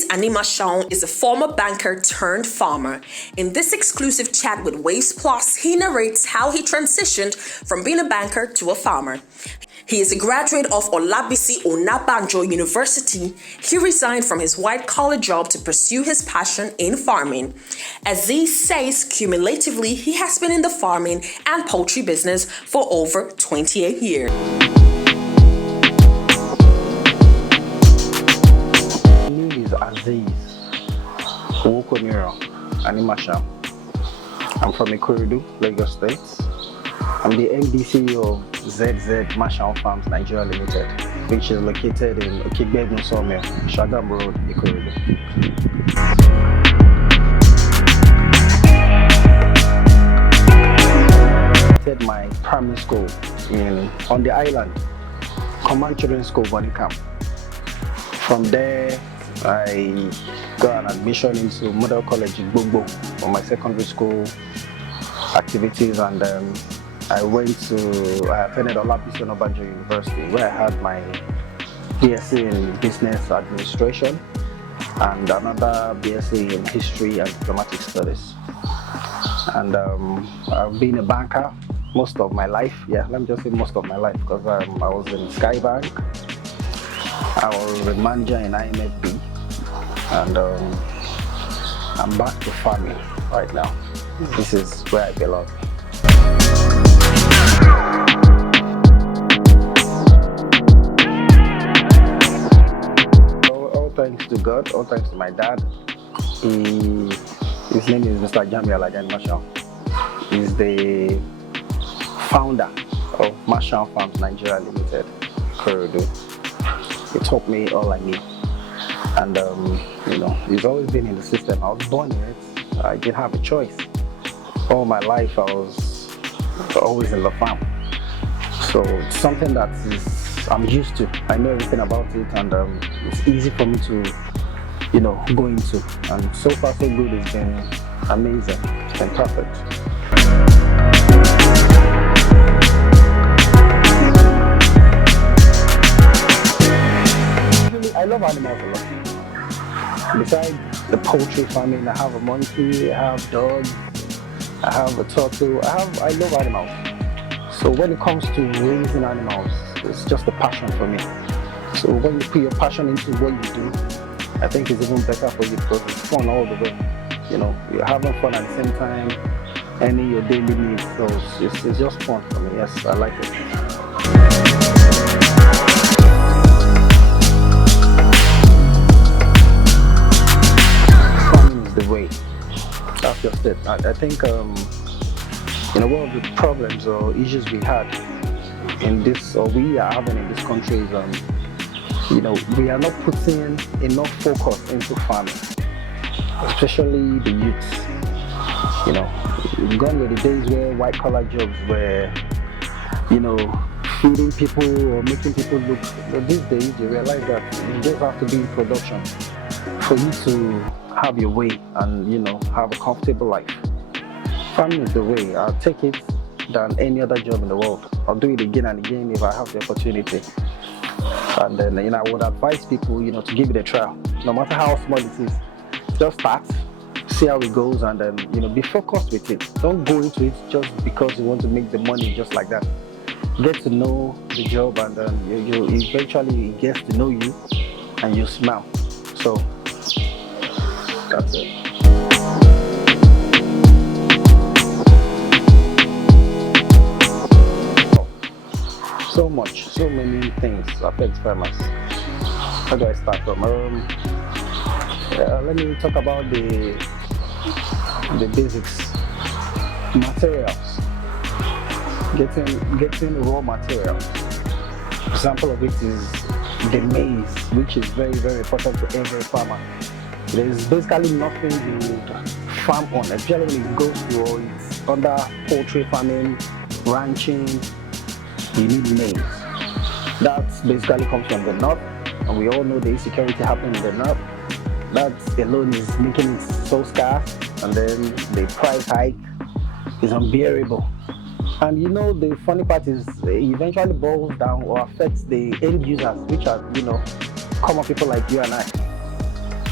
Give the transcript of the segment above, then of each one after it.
Azeez Animashaun is a former banker turned farmer. In this exclusive chat with WAVESPLUS, he narrates how he transitioned from being a banker to a farmer. He is a graduate of Olabisi Onabanjo University. He resigned from his white-collar job to pursue his passion in farming. Azeez says cumulatively he has been in the farming and poultry business for over 28 years. Azeez Animashaun. I'm from Ikorodu, Lagos State. I'm the MD of Azeez Animashaun Farms Nigeria Limited, which is located in Okigbegun Sawmill, Shagam Road, Ikorodu. I did my primary school on the island, Command Children's School, Boarding Camp. From there, I got an admission into Model College in Gbogbo for my secondary school activities, and I attended Olabisi Onabanjo University, where I had my BSc in Business Administration and another BSc in History and Diplomatic Studies. And I've been a banker most of my life. Yeah, let me just say most of my life, because I was in Skybank. I was a manager in IMFB, and I'm back to farming right now. This is where I belong. All thanks to God, all thanks to my dad. His name is Mr. Azeez Animashaun. He's the founder of Animashaun Farms Nigeria Limited, Ikorodu. He taught me all I knew, and he's always been in the system. I was born in it. I didn't have a choice. All my life I was always in the farm, so it's something that I'm used to. I know everything about it, and it's easy for me to go into. And so far so good. It's been amazing. It's been perfect. I love animals a lot. Besides the poultry farming, I have a monkey, I have dogs, I have a turtle. I love animals. So when it comes to raising animals, it's just a passion for me. So when you put your passion into what you do, I think it's even better for you, because it's fun all the way. You're having fun at the same time, earning your daily needs. So it's just fun for me. Yes, I like it. The way, that's just it. I think one of the problems or issues we had in this, or we are having in this country, is we are not putting enough focus into farming, especially the youths. Gone were the days where white collar jobs were feeding people or making people look. But these days you realize that you just have to be in production for you to have your way and have a comfortable life. Farming is the way. I'll take it than any other job in the world. I'll do it again and again if I have the opportunity. And then I would advise people to give it a try, no matter how small it is. Just start, see how it goes, and then be focused with it. Don't go into it just because you want to make the money just like that. Get to know the job, and then you eventually get to know you, and you smile. So that's it. So many things affect farmers. How do I start from? Let me talk about the basics. Materials. Getting raw materials. Example of it is the maize, which is very, very important to every farmer. There's basically nothing you farm on, especially when it goes to or it's under poultry farming, ranching. You need maize. That basically comes from the north, and we all know the insecurity happening in the north. That alone is making it so scarce, and then the price hike is unbearable. And the funny part is it eventually boils down or affects the end users, which are common people like you and I.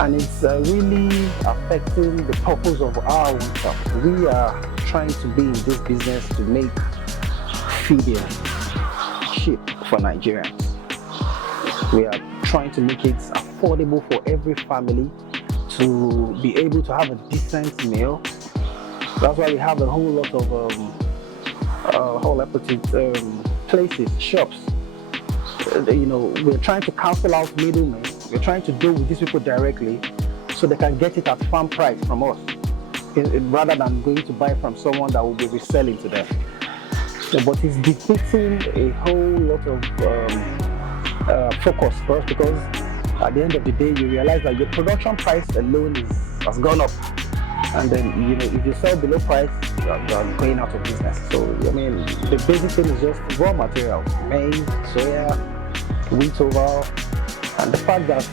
and it's really affecting the purpose of our own stuff. We are trying to be in this business to make feeding cheap for Nigerians. We are trying to make it affordable for every family to be able to have a decent meal. That's why we have a whole lot of places, shops. We're trying to cancel out middlemen. We're trying to deal with these people directly so they can get it at farm price from us, rather than going to buy from someone that will be reselling to them. But it's defeating a whole lot of focus for us, because at the end of the day, you realize that your production price alone has gone up. And then, if you sell below price, you're going out of business. So, the basic thing is just raw materials, maize, soya, wheat oil, and the fact that,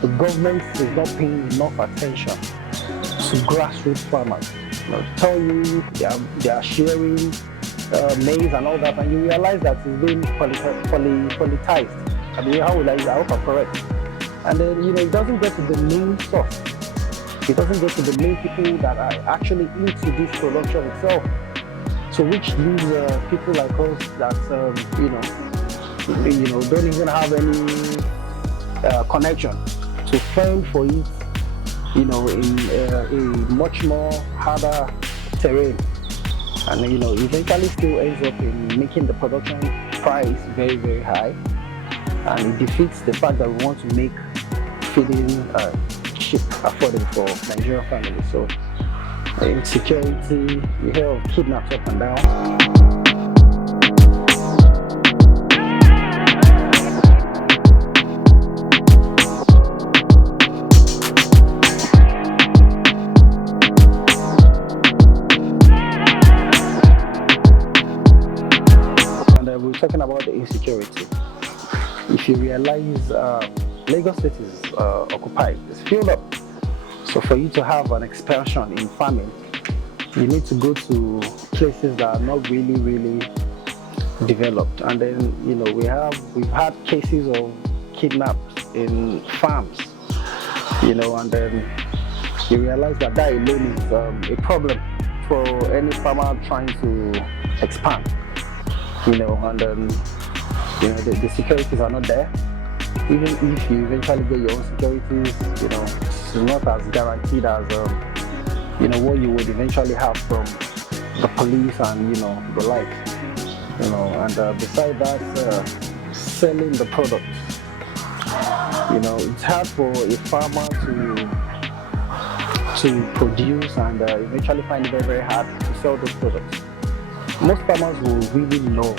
the government is not paying enough attention to grassroots farmers. Tell you they are sharing maize and all that, and you realize that it's being politicized. How will I use that? I hope I'm correct. And then, it doesn't get to the main source. It doesn't get to the main people that are actually into this production itself. So which leaves people like us that don't even have any connection to fend for it, in a much more harder terrain, and eventually still ends up in making the production price very, very high, and it defeats the fact that we want to make feeding cheap, affordable for Nigerian families. So insecurity, you hear of kidnaps up and down. And we're talking about the insecurity. If you realize Lagos State is occupied, it's filled up. So for you to have an expansion in farming, you need to go to places that are not really, really developed. And then, we've had cases of kidnaps in farms, and then you realize that alone is a problem for any farmer trying to expand, and then, the securities are not there. Even if you eventually get your own securities, it's not as guaranteed as what you would eventually have from the police and the like. And besides that, selling the product. It's hard for a farmer to produce and eventually find it very, very hard to sell those products. Most farmers will really know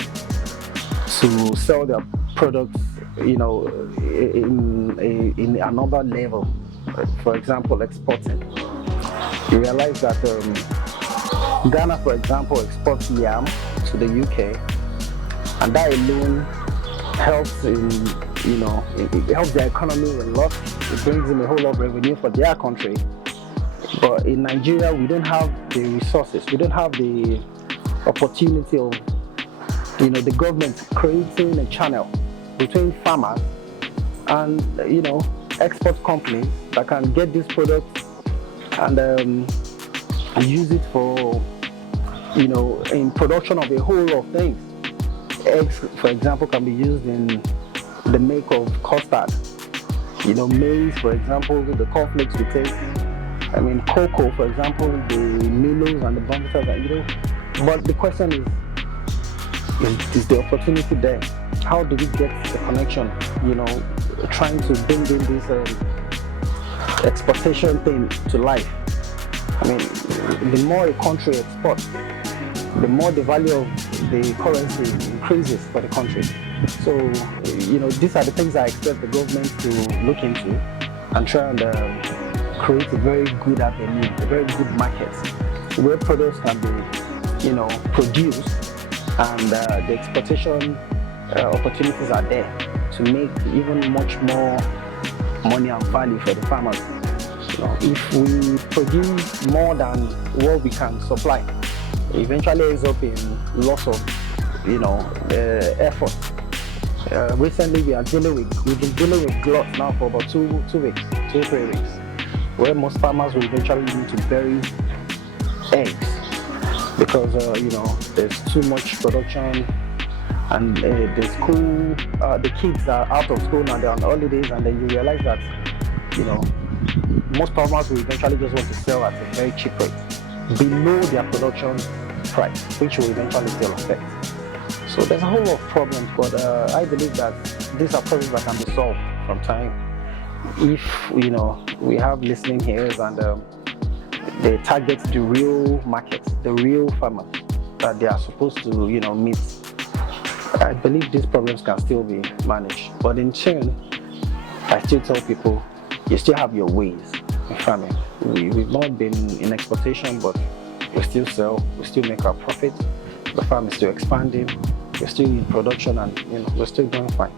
to sell their products in another level. For example, exporting. You realize that Ghana, for example, exports yam to the UK, and that alone helps it helps their economy a lot. It brings in a whole lot of revenue for their country. But in Nigeria, we don't have the resources. We don't have the opportunity of the government creating a channel between farmers and export companies that can get this product and use it for in production of a whole lot of things. Eggs, for example, can be used in the make of custard. Maize, for example, the cornflakes we take. Cocoa, for example, the Milos and the Bonvitas. But the question is the opportunity there? How do we get the connection? Trying to bring in this exportation thing to life. The more a country exports, the more the value of the currency increases for the country. So, these are the things I expect the government to look into and try and create a very good avenue, a very good market where products can be, produced, and the exportation opportunities are there to make even much more money and value for the farmers. If we produce more than what we can supply, it eventually ends up in loss of, effort. Recently, we've been dealing with glut now for about two weeks. 2-3 weeks, where most farmers will eventually need to bury eggs because there's too much production, and the kids are out of school now, they're on holidays, and then you realize that most farmers will eventually just want to sell at a very cheap rate below their production price, which will eventually still affect. So there's a whole lot of problems, but I believe that these are problems that can be solved from time if we have listening ears and they target the real market, the real farmers that they are supposed to meet. I believe these problems can still be managed. But in turn, I still tell people, you still have your ways in farming. We've not been in exportation, but we still sell, we still make our profit. The farm is still expanding, we're still in production, and we're still doing fine.